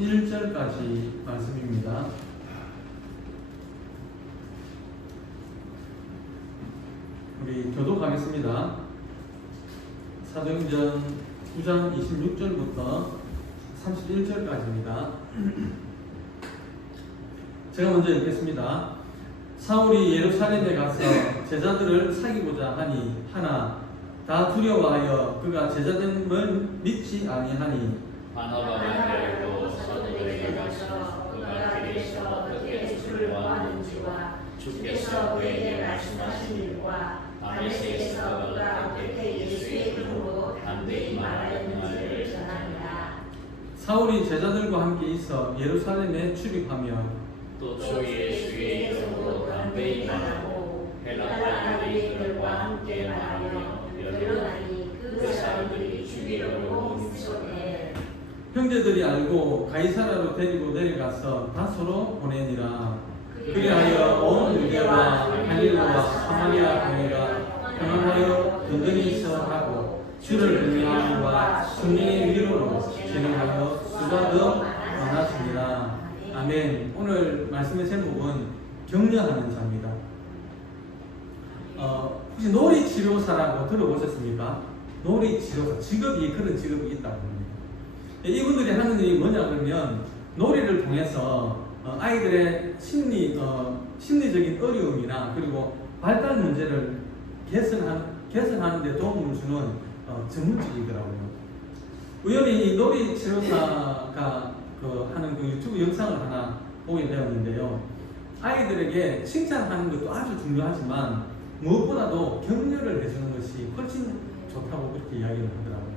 31절까지 말씀입니다. 우리 교독하겠습니다. 사도행전 9장 26절부터 31절까지입니다. 제가 먼저 읽겠습니다. 사울이 예루살렘에 가서 제자들을 사귀고자 하니 하나 다 두려워하여 그가 제자됨을 믿지 아니하니 바나바가 데리고 사도들에게 가서 그가 길에서 어떻게 주를 보았는지와 주께서 그에게 말씀하신 일과 다메섹에서 그가 어떻게 예수의 이름으로 담대히 말하였는지를 전하니라. 사울이 제자들과 함께 있어 예루살렘에 출입하며 또 주 예수의 이름으로 담대히 말하고 헬라파들이 그들과 함께 말하며 열려나니 그 사람들이 죽이려고 뭉쳐대 형제들이 알고 가이사라로 데리고 내려가서 다소로 보내니라. 그리하여 온 유대와 갈릴리와 사마리아 교회가 평안하여 든든히 서하고 주를 경외함과 성령의 위로로 진행하여 수가 더 많아집니다. 아멘. 오늘 말씀의 제목은 격려하는 자입니다. 혹시 놀이치료사라고 들어보셨습니까? 놀이치료사 직업이 그런 직업이 있다고 합니다. 이분들이 하는 일이 뭐냐 그러면 놀이를 통해서 아이들의 심리적인 어려움이나 그리고 발달 문제를 개선하는 데 도움을 주는 전문직이더라고요. 우연히 이 놀이치료사가 하는 그 유튜브 영상을 하나 보게 되었는데요. 아이들에게 칭찬하는 것도 아주 중요하지만 무엇보다도 격려를 해주는 것이 훨씬 좋다고 그렇게 이야기를 하더라고요.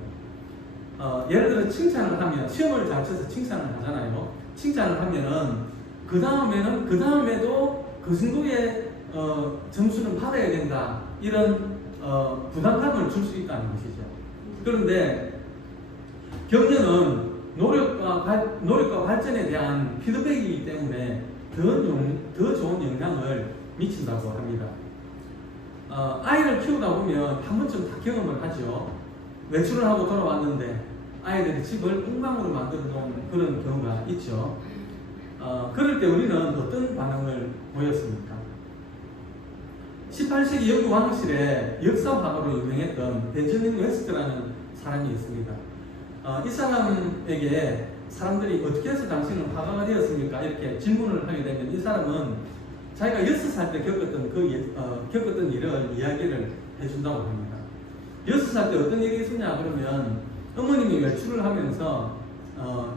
예를 들어 칭찬을 하면 시험을 잘 쳐서 칭찬을 하잖아요. 칭찬을 하면은 그 다음에도 그 정도의 점수는 받아야 된다 이런 부담감을 줄 수 있다는 것이죠. 그런데 격려는 노력과 발전에 대한 피드백이기 때문에 더 좋은 영향을 미친다고 합니다. 아이를 키우다 보면 한 번쯤 다 경험을 하죠. 외출을 하고 돌아왔는데 아이들이 집을 엉망으로 만들어 놓은 그런 경우가 있죠. 그럴 때 우리는 어떤 반응을 보였습니까? 18세기 영국 왕실의 역사 화가로 유명했던 벤저민 웨스트라는 사람이 있습니다. 이 사람에게 사람들이 어떻게 해서 당신은 화가가 되었습니까? 이렇게 질문을 하게 되면 이 사람은 자기가 6살 때 겪었던 일을 이야기를 해준다고 합니다. 6살 때 어떤 일이 있었냐 그러면 어머님이 외출을 하면서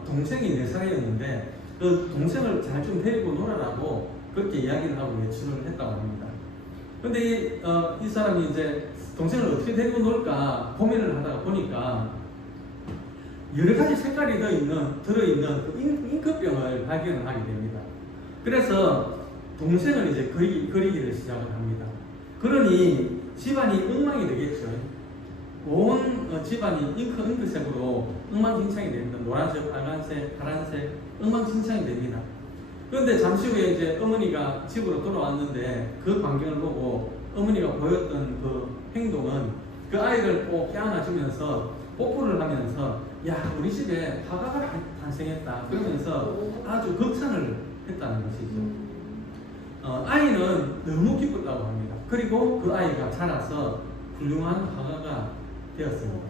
동생이 4살이었는데 그 동생을 잘 좀 데리고 놀아라고 그렇게 이야기를 하고 외출을 했다고 합니다. 근데 이 사람이 이제 동생을 어떻게 데리고 놀까 고민을 하다가 보니까 여러 가지 색깔이 들어있는 그 잉크병을 발견을 하게 됩니다. 그래서 동생을 이제 그리기를 시작을 합니다. 그러니 집안이 엉망이 되겠죠. 온 집안이 잉크색으로 엉망진창이 됩니다. 노란색, 빨간색, 파란색 엉망진창이 됩니다. 그런데 잠시 후에 이제 어머니가 집으로 돌아왔는데 그 광경을 보고 어머니가 보였던 그 행동은 그 아이를 꼭 껴안아주면서 뽀뽀를 하면서 야 우리 집에 화가가 탄생했다 그러면서 아주 극찬을 했다는 것이죠. 아이는 너무 기뻤다고 합니다. 그리고 그 아이가 자라서 훌륭한 화가가 되었습니다.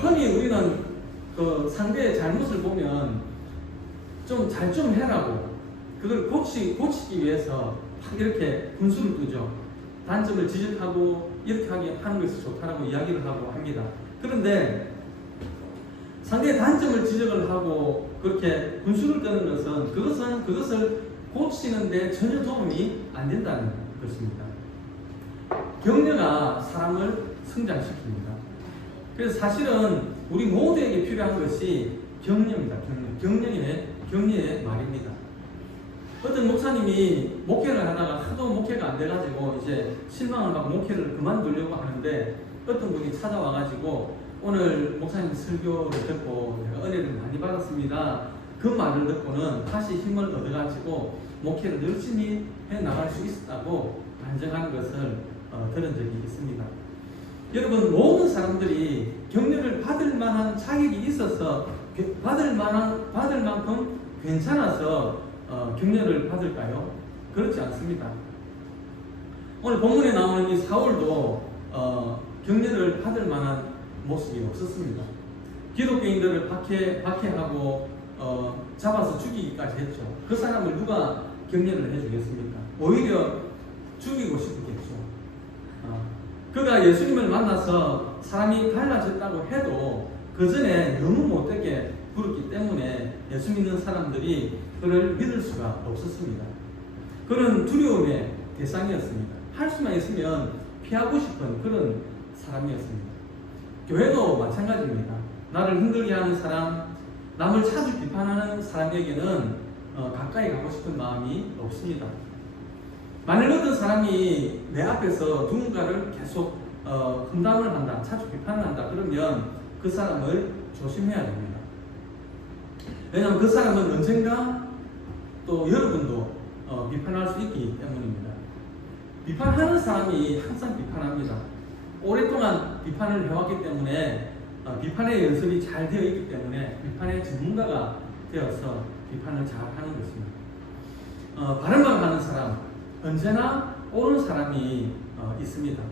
흔히 우리는 그 상대의 잘못을 보면 좀 잘 좀 해라고 그걸 고치기 위해서 막 이렇게 분수를 두죠. 단점을 지적하고 이렇게 하는 것이 좋다라고 이야기를 하고 합니다. 그런데 상대의 단점을 지적을 하고 그렇게 분수를 뜨는 것은 그것을 고치는데 전혀 도움이 안 된다는 것입니다. 격려가 사람을 성장시킵니다. 그래서 사실은 우리 모두에게 필요한 것이 격려입니다. 격려의 말입니다. 어떤 목사님이 목회를 하다가 하도 목회가 안 돼가지고 이제 실망을 하고 목회를 그만두려고 하는데 어떤 분이 찾아와가지고 오늘 목사님 설교를 듣고 내가 은혜를 많이 받았습니다. 그 말을 듣고는 다시 힘을 얻어가지고 목회를 열심히 해나갈 수 있었다고 반증한 것을 들은 적이 있습니다. 여러분 모든 사람들이 격려를 받을 만한 자격이 있어서 받을 만큼 괜찮아서 격려를 받을까요? 그렇지 않습니다. 오늘 본문에 나오는 이 사울도 격려를 받을 만한 모습이 없었습니다. 기독교인들을 박해하고 잡아서 죽이기까지 했죠. 그 사람을 누가 격려를 해주겠습니까? 오히려 죽이고 싶겠죠. 그가 예수님을 만나서 사람이 달라졌다고 해도 그 전에 너무 못되게 굴었기 때문에 예수 믿는 사람들이 그를 믿을 수가 없었습니다. 그는 두려움의 대상이었습니다. 할 수만 있으면 피하고 싶은 그런 사람이었습니다. 교회도 마찬가지입니다. 나를 힘들게 하는 사람, 남을 자주 비판하는 사람에게는 가까이 가고 싶은 마음이 없습니다. 만일 어떤 사람이 내 앞에서 누군가를 계속 험담을 한다, 자주 비판을 한다, 그러면 그 사람을 조심해야 됩니다. 왜냐하면 그 사람은 언젠가 또 여러분도 비판할 수 있기 때문입니다. 비판하는 사람이 항상 비판합니다. 오랫동안 비판을 해왔기 때문에 비판의 연습이 잘 되어 있기 때문에 비판의 전문가가 되어서 비판을 잘 하는 것입니다. 바른말 하는 사람, 언제나 옳은 사람이 있습니다.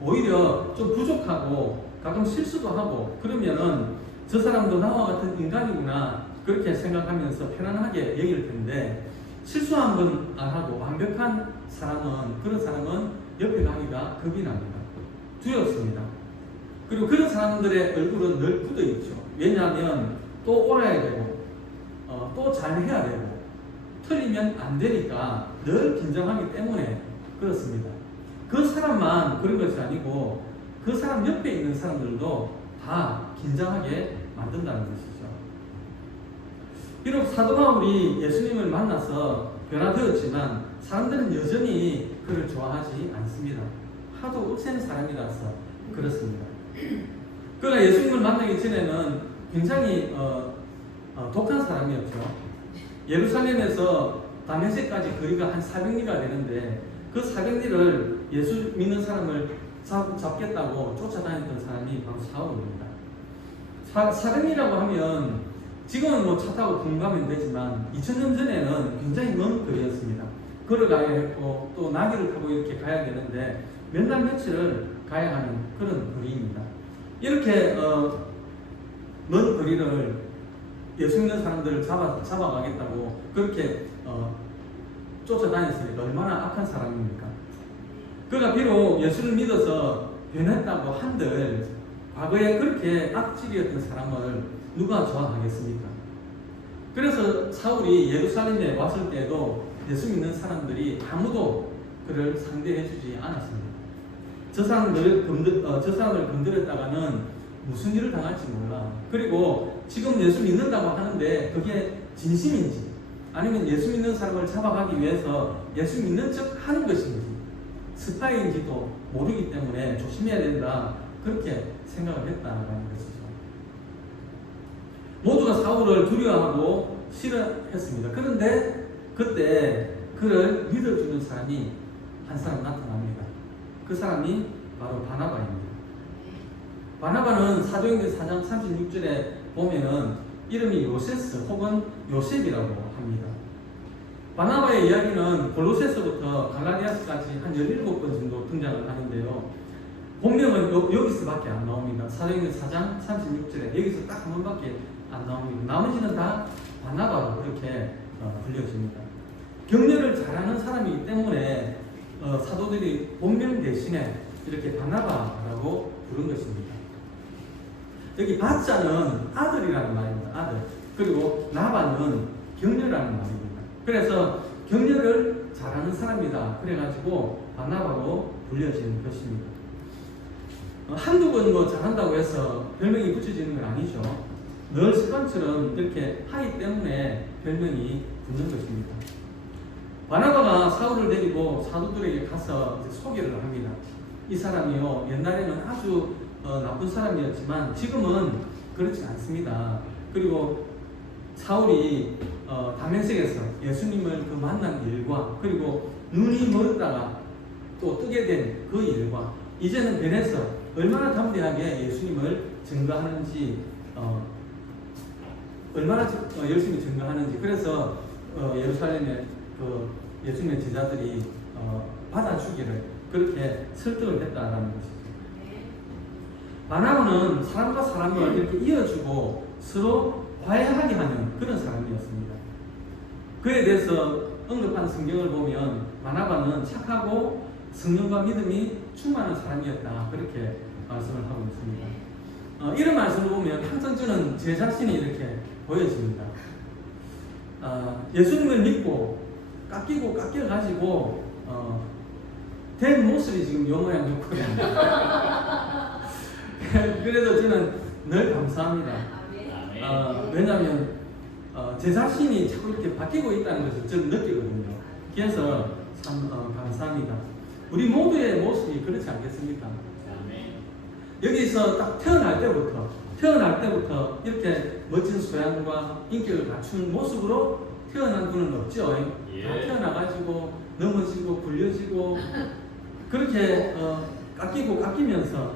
오히려 좀 부족하고 가끔 실수도 하고 그러면은 저 사람도 나와 같은 인간이구나 그렇게 생각하면서 편안하게 여길 텐데 실수한 건 안 하고 완벽한 사람은 그런 사람은 옆에 가기가 겁이 납니다. 두렵습니다. 그리고 그런 사람들의 얼굴은 늘 굳어 있죠. 왜냐하면 또 옳아야 되고 또 잘해야 되고 틀리면 안 되니까 늘 긴장하기 때문에 그렇습니다. 그 사람만 그런 것이 아니고 그 사람 옆에 있는 사람들도 다 긴장하게 만든다는 것이죠. 비록 사도 바울이 예수님을 만나서 변화되었지만 사람들은 여전히 그를 좋아하지 않습니다. 하도 억센 사람이라서 그렇습니다. 그러나 예수님을 만나기 전에는 굉장히 독한 사람이었죠. 예루살렘에서 다메섹까지 거리가 한 400리가 되는데 그 400리를 예수 믿는 사람을 잡겠다고 쫓아다녔던 사람이 바로 사울입니다. 400리라고 하면 지금은 뭐 차 타고 공감하면 되지만 2000년 전에는 굉장히 먼 거리였습니다. 걸어가야 했고 또 나귀를 타고 이렇게 가야 되는데 몇 날 며칠을 가야 하는 그런 거리입니다. 이렇게 먼 거리를 예수 믿는 사람들을 잡아가겠다고 그렇게 쫓아다녔으니까 얼마나 악한 사람입니까? 그가 비록 예수를 믿어서 변했다고 한들 과거에 그렇게 악질이었던 사람을 누가 좋아하겠습니까? 그래서 사울이 예루살렘에 왔을 때도 예수 믿는 사람들이 아무도 그를 상대해주지 않았습니다. 저 사람을 건드렸다가는 무슨 일을 당할지 몰라. 그리고 지금 예수 믿는다고 하는데 그게 진심인지 아니면 예수 믿는 사람을 잡아가기 위해서 예수 믿는 척 하는 것인지 스파이인지도 모르기 때문에 조심해야 된다. 그렇게 생각을 했다는 것이죠. 모두가 사울을 두려워하고 싫어했습니다. 그런데 그때 그를 믿어주는 사람이 한 사람 나타납니다. 그 사람이 바로 바나바입니다. 바나바는 사도행전 4장 36절에 보면은 이름이 요세스 혹은 요셉이라고 합니다. 바나바의 이야기는 골로새서부터 갈라디아서까지 한 17번 정도 등장을 하는데요. 본명은 여기서밖에 안 나옵니다. 사도행전 4장 36절에 여기서 딱 한 번밖에 안 나옵니다. 나머지는 다 바나바로 그렇게 불려집니다. 격려를 잘하는 사람이기 때문에 사도들이 본명 대신에 이렇게 바나바라고 부른 것입니다. 여기 바자는 아들이라는 말입니다. 아들. 그리고 나바는 격려라는 말입니다. 그래서 격려를 잘하는 사람이다. 그래가지고 바나바로 불려지는 것입니다. 한두 번 뭐 잘한다고 해서 별명이 붙여지는 건 아니죠. 늘 습관처럼 이렇게 하기 때문에 별명이 붙는 것입니다. 바나바가 사울을 데리고 사도들에게 가서 소개를 합니다. 이 사람이요, 옛날에는 아주 나쁜 사람이었지만 지금은 그렇지 않습니다. 그리고 사울이 다메섹에서 예수님을 그 만난 일과 그리고 눈이 멀었다가 또 뜨게 된 그 일과 이제는 변해서 얼마나 담대하게 예수님을 증거하는지 얼마나 열심히 증거하는지. 그래서 예루살렘의 그 예수님의 제자들이 받아주기를 그렇게 설득을 했다라는 것이죠. 바나바는 사람과 사람을 이렇게 이어주고 서로 화해하게 하는 그런 사람이었습니다. 그에 대해서 언급한 성경을 보면 바나바는 착하고 성령과 믿음이 충만한 사람이었다, 그렇게 말씀을 하고 있습니다. 이런 말씀을 보면 항상 저는 제 자신이 이렇게 보여집니다. 예수님을 믿고 깎여가지고 된 모습이 지금 요 모양 좋거든요. 그래도 저는 늘 감사합니다. 왜냐하면 제 자신이 자꾸 이렇게 바뀌고 있다는 것을 저는 느끼거든요. 그래서 참 감사합니다. 우리 모두의 모습이 그렇지 않겠습니까? 여기서 딱 태어날 때부터 이렇게 멋진 소양과 인격을 갖춘 모습으로 태어난 분은 없죠. 다 태어나가지고 넘어지고 굴려지고 그렇게 깎이면서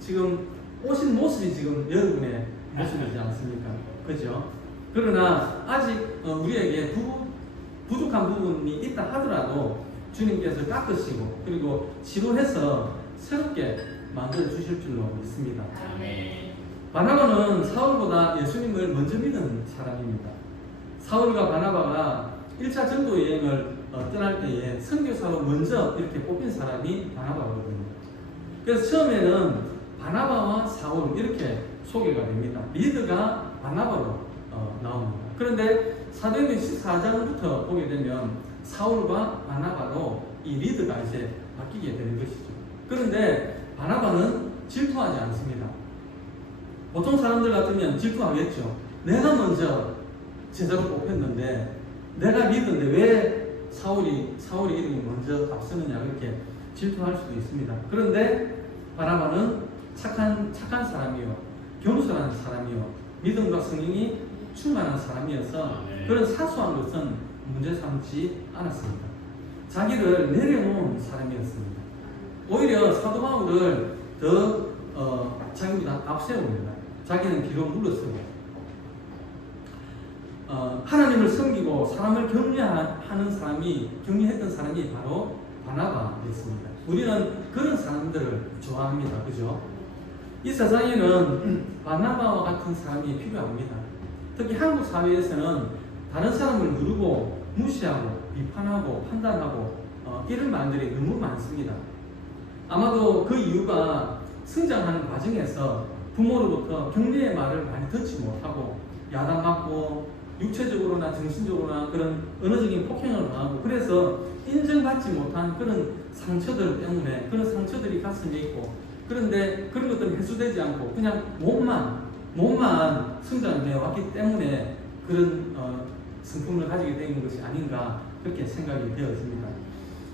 지금 오신 모습이 지금 여러분의 모습이지 않습니까? 그죠? 그러나 아직 우리에게 부족한 부분이 있다 하더라도 주님께서 깎으시고 그리고 치료해서 새롭게 만들어 주실 줄로 믿습니다. 바나바는 사울보다 예수님을 먼저 믿은 사람입니다. 사울과 바나바가 1차 전도 여행을 떠날 때에 선교사로 먼저 이렇게 뽑힌 사람이 바나바거든요. 그래서 처음에는 바나바와 사울 이렇게 소개가 됩니다. 리드가 바나바로 나옵니다. 그런데 사도행전 14장부터 보게 되면 사울과 바나바로 이 리드가 이제 바뀌게 되는 것이죠. 그런데 바나바는 질투하지 않습니다. 보통 사람들 같으면 질투하겠죠. 내가 먼저 제자로 뽑혔는데 내가 리드인데 왜 사울이 이름이 먼저 앞서느냐, 그렇게 질투할 수도 있습니다. 그런데 바나바는 착한 사람이요, 겸손한 사람이요, 믿음과 성령이 충만한 사람이어서 그런 사소한 것은 문제 삼지 않았습니다. 자기를 내려놓은 사람이었습니다. 오히려 사도 바울을 더 자기보다 앞세웁니다. 자기는 뒤로 물러서고 하나님을 섬기고 사람을 격려했던 사람이 바로 바나바였습니다. 우리는 그런 사람들을 좋아합니다. 그죠? 이 세상에는 바나바와 같은 사람이 필요합니다. 특히 한국 사회에서는 다른 사람을 누르고 무시하고 비판하고 판단하고 이런 말들이 너무 많습니다. 아마도 그 이유가 성장하는 과정에서 부모로부터 격려의 말을 많이 듣지 못하고 야단맞고 육체적으로나 정신적으로나 그런 언어적인 폭행을 당하고 그래서 인정받지 못한 그런 상처들 때문에 그런 상처들이 가슴에 있고, 그런데 그런 것들은 해소되지 않고 그냥 몸만 성장해 왔기 때문에 그런 성품을 가지게 된 것이 아닌가, 그렇게 생각이 되었습니다.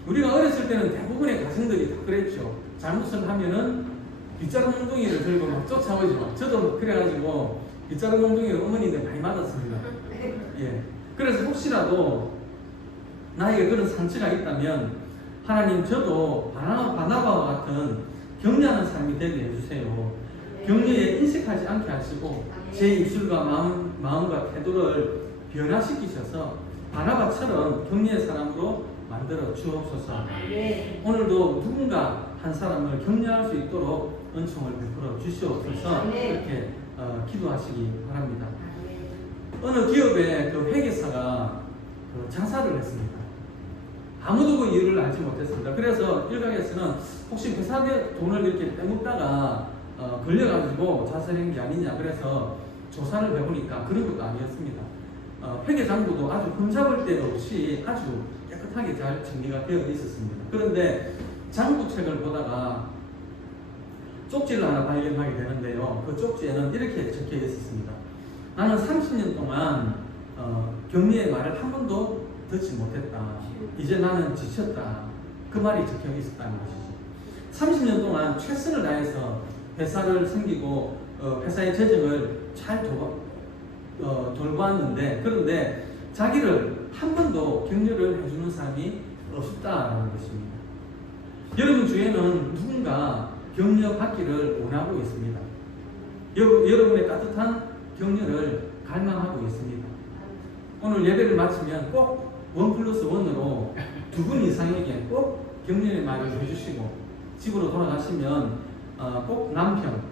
우리가 어렸을 때는 대부분의 가정들이 다 그랬죠. 잘못을 하면은 빗자루 몽둥이를 들고 막 쫓아오죠. 저도 그래가지고 빗자루 몽둥이를 어머니들 많이 맞았습니다. 예. 그래서 혹시라도 나에게 그런 상처가 있다면 하나님, 저도 바나바와 같은 격려하는 사람이 되게 해주세요. 격려에 인식하지 않게 하시고 제 입술과 마음과 태도를 변화시키셔서 바나바처럼 격려의 사람으로 만들어 주옵소서. 오늘도 누군가 한 사람을 격려할 수 있도록 은총을 베풀어 주시옵소서. 이렇게 기도하시기 바랍니다. 어느 기업의 그 회계사가 자살을 했습니다. 아무도 그 이유를 알지 못했습니다. 그래서 일각에서는 혹시 회사의 돈을 이렇게 빼먹다가 걸려가지고 자살한 게 아니냐, 그래서 조사를 해보니까 그런 것도 아니었습니다. 회계장부도 아주 흠잡을 데 없이 아주 깨끗하게 잘 정리가 되어 있었습니다. 그런데 장부책을 보다가 쪽지를 하나 발견하게 되는데요. 그 쪽지에는 이렇게 적혀 있었습니다. 나는 30년 동안 격려의 말을 한 번도 듣지 못했다. 이제 나는 지쳤다. 그 말이 적혀 있었다는 것이죠. 30년 동안 최선을 다해서 회사를 섬기고 회사의 재정을 잘 돌보았는데, 그런데 자기를 한 번도 격려를 해주는 사람이 없었다는 것입니다. 여러분 중에는 누군가 격려받기를 원하고 있습니다. 여러분의 따뜻한 격려를 갈망하고 있습니다. 오늘 예배를 마치면 꼭 1+1으로 2분 이상에게 꼭 격려의 말을 해주시고 집으로 돌아가시면 꼭 남편,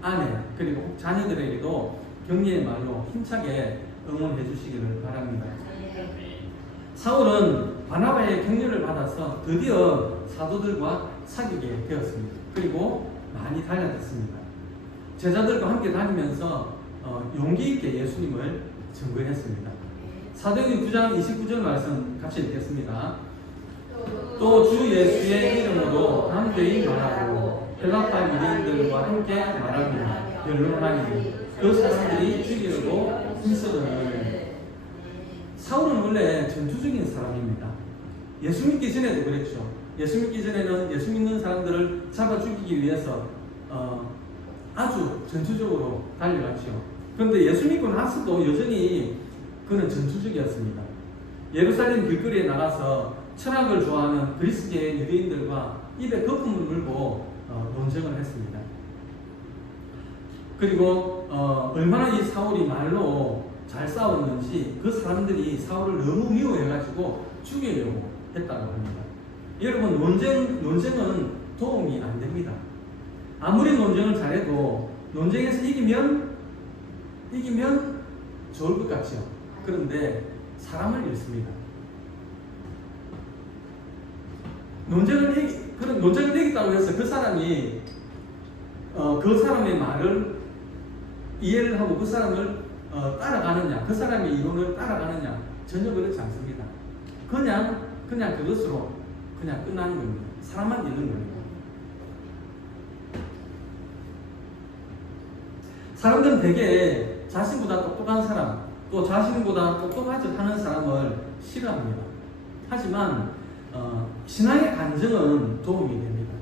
아내 그리고 꼭 자녀들에게도 격려의 말로 힘차게 응원해 주시기를 바랍니다. 사울은 바나바의 격려를 받아서 드디어 사도들과 사귀게 되었습니다. 그리고 많이 달라졌습니다. 제자들과 함께 다니면서 용기 있게 예수님을 증거했습니다. 사도행전 9장 29절 말씀 같이 읽겠습니다. 또 주 예수의 이름으로 담대히 말하고 헬라파 유대인들과 함께 말하며 변론하니 그 사람들이 죽이려고 힘쓰더니. 사울은 원래 전투적인 사람입니다. 예수 믿기 전에도 그랬죠. 예수 믿기 전에는 예수 믿는 사람들을 잡아 죽이기 위해서 아주 전투적으로 달려갔죠. 그런데 예수 믿고 나서도 여전히 그는 전투적이었습니다. 예루살렘 길거리에 나가서 철학을 좋아하는 그리스계의 유대인들과 입에 거품을 물고 논쟁을 했습니다. 그리고 얼마나 이 사울이 말로 잘 싸웠는지 그 사람들이 사울을 너무 미워해가지고 죽이려고 했다고 합니다. 여러분, 논쟁은 도움이 안 됩니다. 아무리 논쟁을 잘해도 논쟁에서 이기면 좋을 것 같죠. 그런데 사람을 잃습니다. 논쟁을 이겼다고 해서 그 사람이 그 사람의 말을 이해를 하고 그 사람을 따라가느냐, 그 사람의 이론을 따라가느냐, 전혀 그렇지 않습니다. 그냥 그것으로 그냥 끝나는 겁니다. 사람만 잃는 겁니다. 사람들은 대개 자신보다 똑똑한 사람, 또 자신보다 똑똑하지 않은 사람을 싫어합니다. 하지만 신앙의 간증은 도움이 됩니다.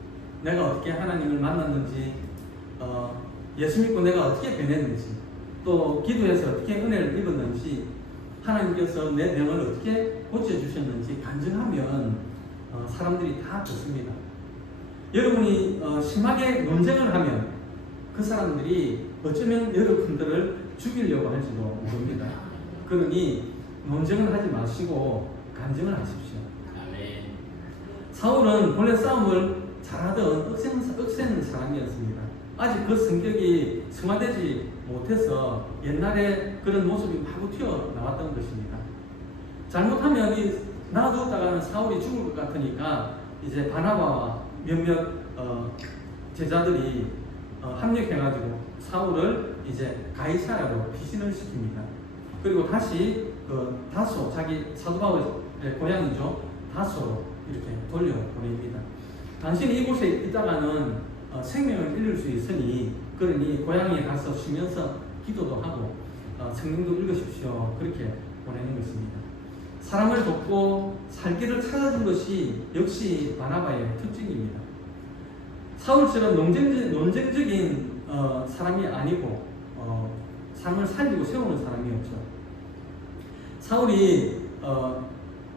내가 어떻게 하나님을 만났는지, 예수 믿고 내가 어떻게 변했는지, 또 기도해서 어떻게 은혜를 입었는지, 하나님께서 내 병을 어떻게 고쳐주셨는지 간증하면 사람들이 다 듣습니다. 여러분이 심하게 논쟁을 하면 그 사람들이 어쩌면 여러분들을 죽이려고 할지도 모릅니다. 그러니 논쟁을 하지 마시고 간증을 하십시오. 사울은 본래 싸움을 잘하던 억세는 사람이었습니다. 아직 그 성격이 승화되지 못해서 옛날에 그런 모습이 마구 튀어나왔던 것입니다. 잘못하면 놔두었다가는 사울이 죽을 것 같으니까 이제 바나바와 몇몇 제자들이 합력해가지고 사울을 이제 가이사랴로 피신을 시킵니다. 그리고 다시 다소, 자기 사도 바울의 고향이죠, 다소로 이렇게 돌려보냅니다. 당신이 이곳에 있다가는 생명을 잃을 수 있으니 그러니 고향에 가서 쉬면서 기도도 하고 성경도 읽으십시오. 그렇게 보내는 것입니다. 사람을 돕고 살 길을 찾아준 것이 역시 바나바의 특징입니다. 사울처럼 논쟁적인 사람이 아니고 삶을 살리고 세우는 사람이었죠. 사울이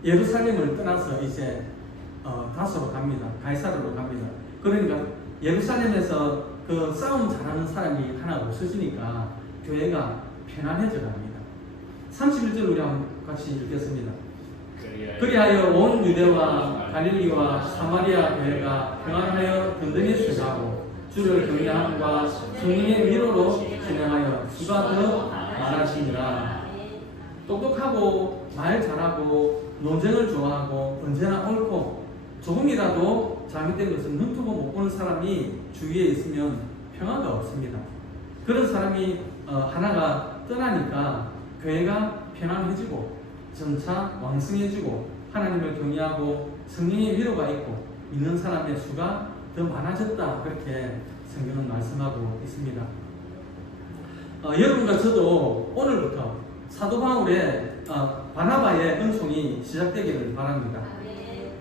예루살렘을 떠나서 이제 다소로 갑니다. 가이사랴로 갑니다. 그러니까 예루살렘에서 그 싸움 잘하는 사람이 하나 없어지니까 교회가 편안해져 갑니다. 31절 우리 한번 같이 읽겠습니다. 그리하여 온 유대와 갈릴리와 사마리아 교회가 평안하여 든든히 서가고 주를 경외함과 성령의 위로로 진행하여 수가 더 많아지니라. 똑똑하고 말 잘하고 논쟁을 좋아하고 언제나 옳고 조금이라도 잘못된 것은 눈뜨고 못 보는 사람이 주위에 있으면 평화가 없습니다. 그런 사람이 하나가 떠나니까 교회가 평안해지고 점차 왕성해지고 하나님을 경외하고 성령의 위로가 있고 믿는 사람의 수가 더 많아졌다, 그렇게 성경은 말씀하고 있습니다. 여러분과 저도 오늘부터 사도 바울의 바나바의 은총이 시작되기를 바랍니다.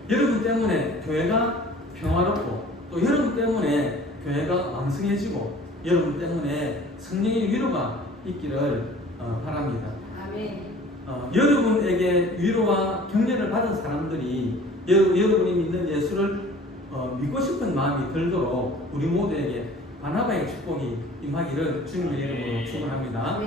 여러분 때문에 교회가 평화롭고 또 여러분 때문에 교회가 왕성해지고 여러분 때문에 성령의 위로가 있기를 바랍니다. 여러분에게 위로와 격려를 받은 사람들이 여러분이 믿는 예수를 믿고 싶은 마음이 들도록 우리 모두에게 바나바의 축복이 임하기를 주님의 이름으로 축원합니다.